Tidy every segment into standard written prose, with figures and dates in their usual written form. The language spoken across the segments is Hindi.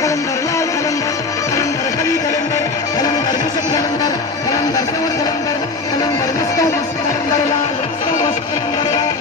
कलंदर लाल कलंदर कलंदर हरी कलंदर कलंदर मुसक कलंदर कलंदर सवर कलंदर कलंदर मस्तो मस्त कलंदर लाल मस्तो मस्त कलंदर लाल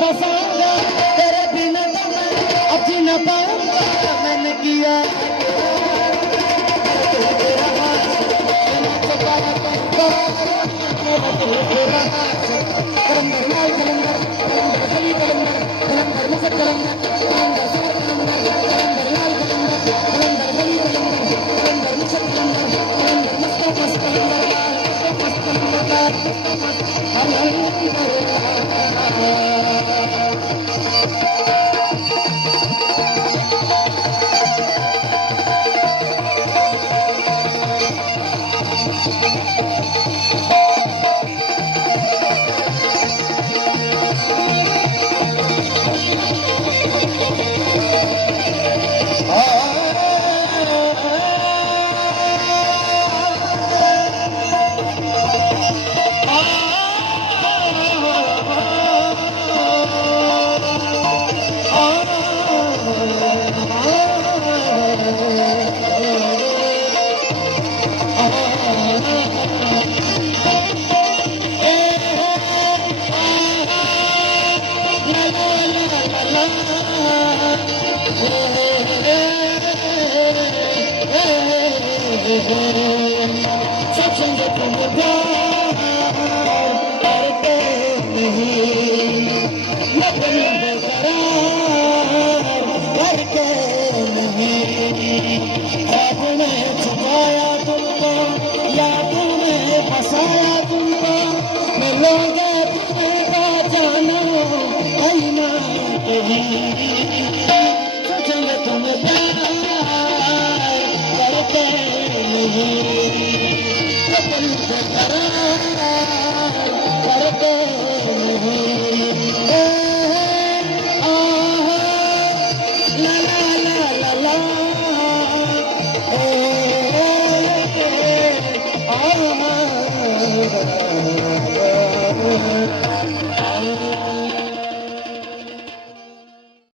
मस्तो तेरे बिना तो मैं अब जी न पाऊंगा मैंने किया कलंदर लाल कलंदर कलंदर हरी कलंदर कलंदर मुसक कलंदर कलंदर सवर कलंदर कलंदर लाल कलंदर कलंदर हरी कलंदर कलंदर मुसक कलंदर कलंदर मस्तो मस्त कलंदर लाल मस्तो मस्त कलंदर लाल मस्तो मस्त सत्संग तुम करते नहीं लगन बेकरार करते नहीं ख्वाब में छुपाया तुमको याद में फंसाया तुमको मिलोगे तुम्हें का जानो आईना कहीं सत्संग तुम करते नहीं लगन बेकरार